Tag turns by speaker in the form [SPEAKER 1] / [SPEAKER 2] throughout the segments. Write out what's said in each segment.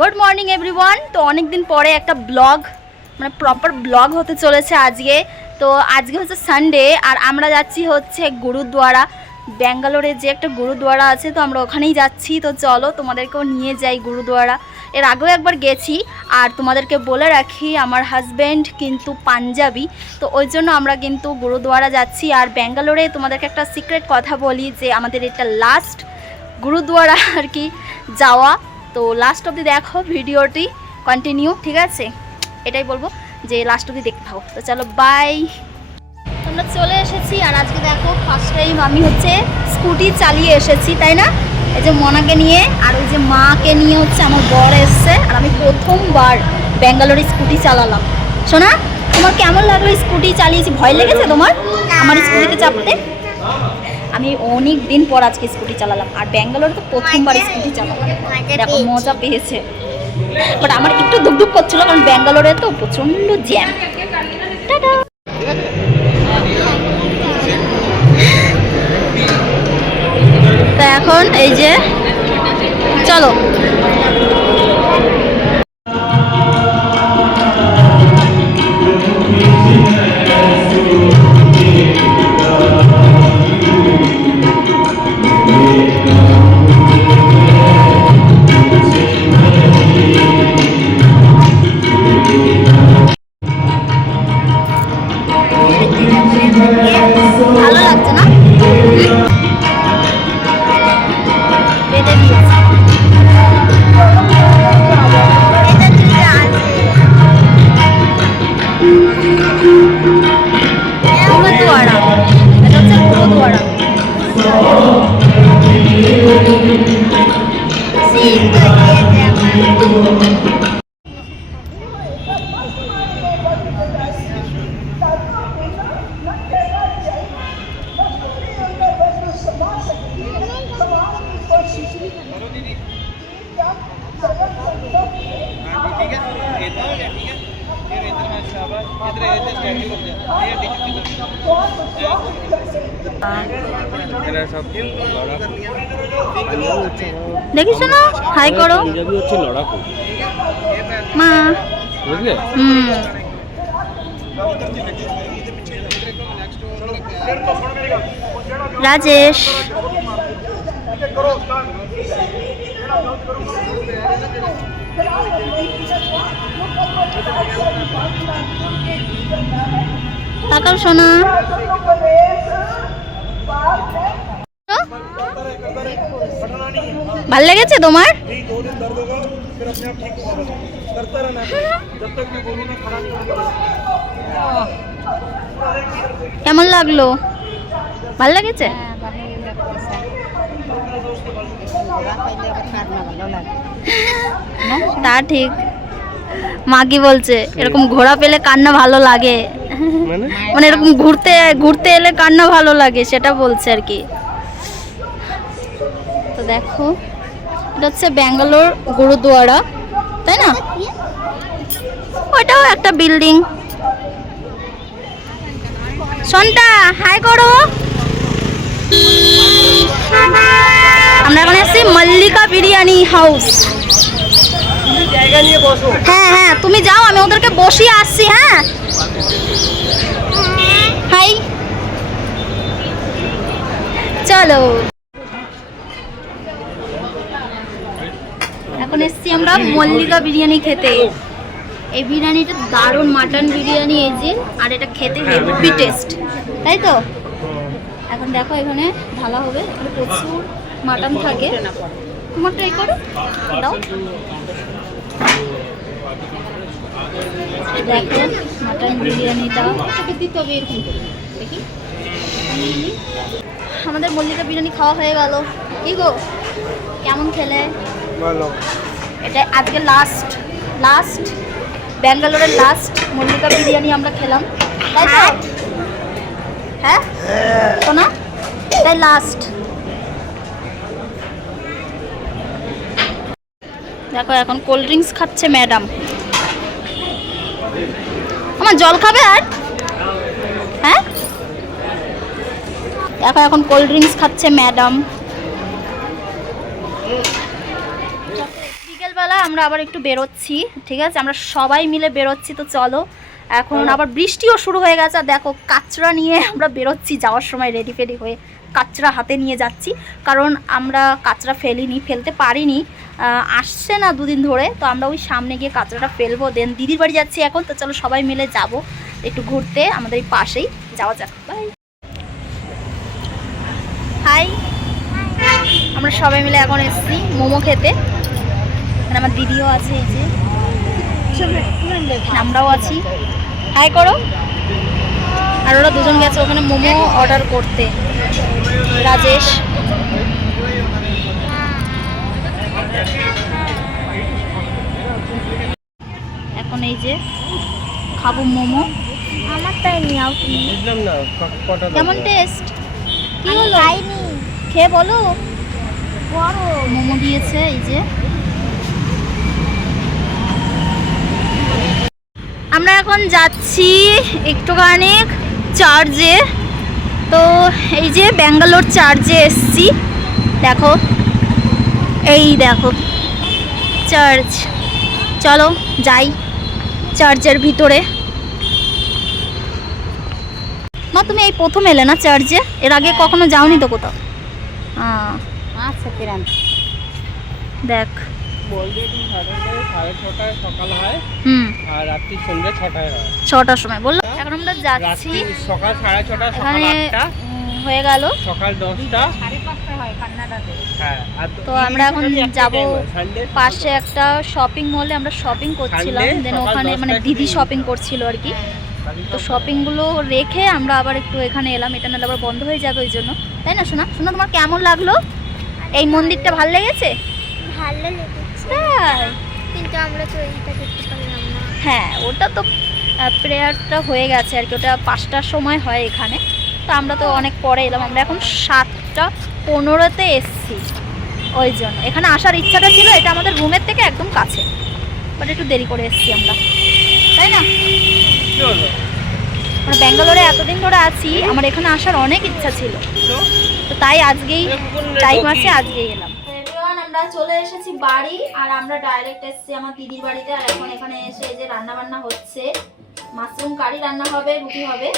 [SPEAKER 1] Good morning everyone তো অনেক দিন পরে একটা ব্লগ মানে প্রপার ব্লগ হতে চলেছে আজকে। তো আজকে হচ্ছে সানডে আর আমরা যাচ্ছি হচ্ছে গুরুদ্বারা ব্যাঙ্গালোরে যে একটা গুরুদ্বারা আছে, তো আমরা ওখানেই যাচ্ছি। তো চলো, তোমাদেরকেও নিয়ে যাই গুরুদ্বারা এর আগেও একবার গেছি, আর তোমাদেরকে বলে রাখি, আমার হাজব্যান্ড কিন্তু পাঞ্জাবি। তো ওই জন্য আমরা কিন্তু গুরুদ্বারা যাচ্ছি, আর ব্যাঙ্গালোরে তোমাদেরকে একটা সিক্রেট কথা বলি যে আমাদের এটা লাস্ট গুরুদ্বারা আর কি যাওয়া। তো লাস্ট অবধি দেখো ভিডিওটি কন্টিনিউ ঠিক আছে? এটাই বলব যে লাস্ট অবধি দেখতে থাকো। তো চলো বাই আমরা চলে এসেছি আর আজকে দেখো ফার্স্ট টাইম আমি হচ্ছে স্কুটি চালিয়ে এসেছি, তাই না? এই যে মনাকে নিয়ে আর ওই যে মাকে নিয়ে হচ্ছে আমার বর এসছে আর আমি প্রথমবার ব্যাঙ্গালোরে স্কুটি চালালাম। শোনা তোমার কেমন লাগল স্কুটি চালিয়েছি? ভয় লেগেছে তোমার? আমার স্কুটিতে চাপতে? আমি অনেক দিন পর আজকে স্কুটি চালালাম আর ব্যাঙ্গালোরে তো প্রথমবার স্কুটি চালালাম। দেখো মজা পেয়েছে। বাট আমার একটু দুঃখ দুঃখ করছিল কারণ ব্যাঙ্গালোরে তো প্রচণ্ড জ্যাম টাটা! তো এখন এই যে চলো। দেখিস না? হাই করো।
[SPEAKER 2] পাঞ্জাবি হচ্ছে লড়াকু।
[SPEAKER 1] মা।
[SPEAKER 2] বুঝলে?
[SPEAKER 1] হুম। রাজেশ। তাকাও শোনা ভালো লেগেছে তোমার? কেমন লাগল? ভালো লেগেছে? তা ঠিক। মা কি বলছে? এরকম ঘোরা পেলে কান্না ভালো লাগে।
[SPEAKER 2] মানে?
[SPEAKER 1] মানে এরকম ঘুরতে ঘুরতে এলে কান্না ভালো লাগে সেটা বলছে আর কি। তো দেখো এটা হচ্ছে ব্যাঙ্গালোর গুরুদুয়ারা তাই না? ওটাও একটা বিল্ডিং। সন্তা হাই করো। আমরা এখন এসেছি মল্লিকা বিরিয়ানি হাউস।
[SPEAKER 2] জায়গা নিয়ে বসো।
[SPEAKER 1] হ্যাঁ হ্যাঁ তুমি যাও আমি ওদেরকে বসিয়ে আসছি হ্যাঁ? হাই। চলো। এখন এসছি আমরা মল্লিকা বিরিয়ানি খেতে। এই বিরিয়ানিটা দারুণ মাটন বিরিয়ানি এই যে আর এটা খেতে হেভি টেস্ট তাই তো? এখন দেখো এখানে ঢালা হবে প্রচুর মাটন থাকে। তোমার ট্রাই করো দাও। দেখো মাটন বিরিয়ানিটা দিতে হবে এরকম দেখি। আমাদের মল্লিকা বিরিয়ানি খাওয়া হয়ে গেল। কি গো? কেমন খেলে? এটা আজকে লাস্ট লাস্ট ব্যাঙ্গালোরের লাস্ট মল্লিকা বিরিয়ানি আমরা খেলাম। তাই তো? হ্যাঁ। শোনা এটাই লাস্ট দেখো এখন কোল্ড ড্রিঙ্কস খাচ্ছে ম্যাডাম আমার জল খাবে আর? হ্যাঁ? দেখো এখন কোল্ড ড্রিঙ্কস খাচ্ছে ম্যাডাম বিকেলবেলা আমরা আবার একটু বেরোচ্ছি, ঠিক আছে? আমরা সবাই মিলে বেরোচ্ছি, তো চলো। এখন আবার বৃষ্টিও শুরু হয়ে গেছে। আর দেখো কাচরা নিয়ে আমরা বেরোচ্ছি যাওয়ার সময় রেডি ফেডি হয়ে কাচরা হাতে নিয়ে যাচ্ছি। কারণ আমরা কাচরা ফেলিনি ফেলতে পারিনি। আসছে না দুদিন ধরে তো আমরা ওই সামনে গিয়ে কাচরাটা ফেলব। দেন দিদির বাড়ি যাচ্ছি এখন তো চলো সবাই মিলে যাব একটু ঘুরতে আমাদের এই পাশেই। যাওয়া যাক বাই হাই আমরা সবাই মিলে এখন এসেছি মোমো খেতে। আমার দিদিও আছে এই যে। আমরাও আছি। হাই করো। আর ওরা দুজন গেছে ওখানে মোমো অর্ডার করতে। রাজেশ। এখন এই যে খাব মোমো।
[SPEAKER 3] আমার তাই নিয়াও তুমি
[SPEAKER 2] বুঝলাম না কটা
[SPEAKER 1] কেমন টেস্ট? কি হলো?
[SPEAKER 3] খাইনি।
[SPEAKER 1] খেয়ে বলো।
[SPEAKER 3] বড়
[SPEAKER 1] মোমো দিয়েছে এই যে। আমরা এখন যাচ্ছি একটুখানি চার্জে তো এই যে ব্যাঙ্গালোর চার্জে এসছি। দেখো এই দেখো চার্চ চলো যাই চার্চের ভিতরে। মা তুমি এই প্রথম এলে না চার্চে এর আগে কখনো যাওনি তো কোথাও?
[SPEAKER 3] আচ্ছা
[SPEAKER 1] দেখ।
[SPEAKER 2] বলবে তুমি সাড়ে ছটায় সাড়ে ছটায় সকাল হয়।
[SPEAKER 1] হুম।
[SPEAKER 2] আর রাত্রি সন্ধ্যে ছটায় হয়।
[SPEAKER 1] ছটার সময়। বলল এখন আমরা যাচ্ছি।
[SPEAKER 2] রাত্রি সকাল সাড়ে ছটা সকাল
[SPEAKER 1] এখানে
[SPEAKER 2] আটটা।
[SPEAKER 1] হয়ে গেল।
[SPEAKER 2] সকাল দশটা।
[SPEAKER 3] হয়
[SPEAKER 2] হ্যাঁ আর
[SPEAKER 1] তো আমরা এখন যাব
[SPEAKER 2] সানডে
[SPEAKER 1] পাশে একটা শপিং মলে আমরা শপিং করছিলাম।
[SPEAKER 2] Sunday
[SPEAKER 1] দেন
[SPEAKER 2] সকাল
[SPEAKER 1] ওখানে মানে দিদি। শপিং করছিল আর কি। তো শপিংগুলো রেখে আমরা আবার একটু এখানে এলাম। এটা নাহলে আবার বন্ধ হয়ে যাবে ওই জন্য। তাই না শোনা শোনা তোমার কেমন লাগল? এই মন্দিরটা ভালো লেগেছে?
[SPEAKER 3] ভালো লেগেছে।
[SPEAKER 1] তাই
[SPEAKER 3] কিন্তু আমরা তো এইটা দেখতে পারলাম না।
[SPEAKER 1] হ্যাঁ ওটা তো প্রেয়ারটা হয়ে গেছে আর কি। ওটা পাঁচটার সময় হয় এখানে। তো আমরা তো অনেক পরে এলাম। আমরা এখন সাতটা পনেরোতে এসছি। ওই জন্য। এখানে আসার ইচ্ছাটা ছিল এটা আমাদের রুমের থেকে একদম কাছে। বাট একটু দেরি করে এসছি আমরা। তাই না?
[SPEAKER 2] কি
[SPEAKER 1] আমরা ব্যাঙ্গালোরে এতদিন ধরে আছি। আমার এখানে আসার অনেক ইচ্ছা ছিল।
[SPEAKER 2] তো?
[SPEAKER 1] তাই আজকেই টাইম আছে আজকেই এলাম। আমরা চলে এসেছি বাড়ি, আর আমরা ডাইরেক্ট এসেছি আমার দিদির বাড়িতে, আর এখন এখানে এসে যে রান্না বান্না হচ্ছে। মাশরুম কারি রান্না হবে, রুটি হবে।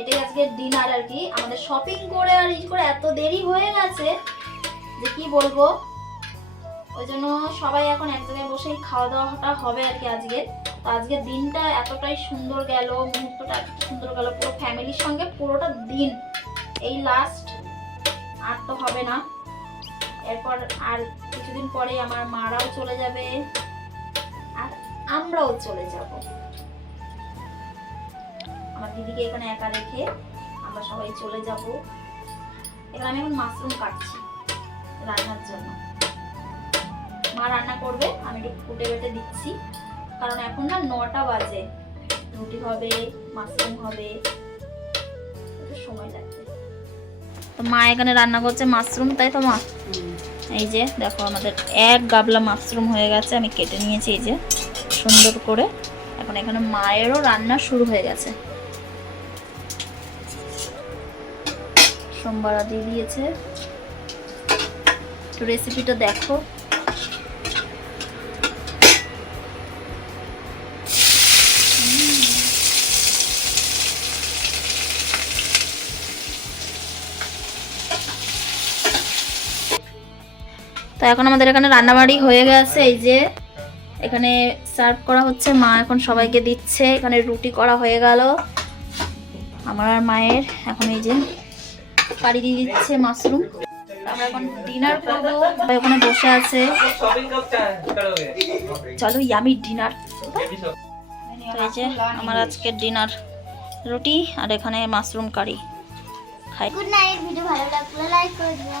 [SPEAKER 1] এটাই আজকে ডিনার আর কি। আমাদের শপিং করে আর ই করে এত দেরি হয়ে গেছে যে কি বলব? ওই জন্য সবাই এখন এক জায়গায় বসেই খাওয়া দাওয়াটা হবে আর কি আজকে। তো আজকের দিনটা এতটাই সুন্দর গেল, মুহূর্তটা সুন্দর গেল, পুরো ফ্যামিলির সঙ্গে পুরোটা দিন। এই লাস্ট আর তো হবে না। এরপর আর কিছুদিন পরে আমার মারাও চলে যাবে আর আমরাও চলে যাব। আমার দিদিকে এখানে একা রেখে আমরা সবাই চলে যাব। এখানে আমি এখন মাশরুম কাটছি রান্নার জন্য। মা রান্না করবে, আমি একটু ফুটে বেটে দিচ্ছি। কারণ এখন না নটা বাজে। রুটি হবে, মাশরুম হবে। সময় লাগবে। তো মা এখানে রান্না করছে মাশরুম, তাই তো মা? এই যে, দেখো আমাদের এক গাবলা মাশরুম হয়ে গেছে, আমি কেটে নিয়েছি এই যে, সুন্দর করে। এখন এখানে মায়েরও রান্না শুরু হয়ে গেছে। সোমবার দিয়ে দিয়েছে। একটু রেসিপিটা দেখো। তো এখন আমাদের এখানে রান্নাবাড়ি হয়ে গেছে, এই যে এখানে সার্ভ করা হচ্ছে। মা এখন সবাইকে দিচ্ছে, এখানে রুটি করা হয়ে গেল। আমার আর মায়ের এখন এই যে কারি দিয়ে দিচ্ছে মাশরুম। আমরা এখন ডিনার করব। ওখানে বসে আছে। চলো ইয়ামি ডিনার এই যে আমার আজকের ডিনার রুটি আর এখানে মাশরুম কারি। খাই।
[SPEAKER 3] গুড নাইট ভিডিও ভালো লাগলে লাইক করে দিও।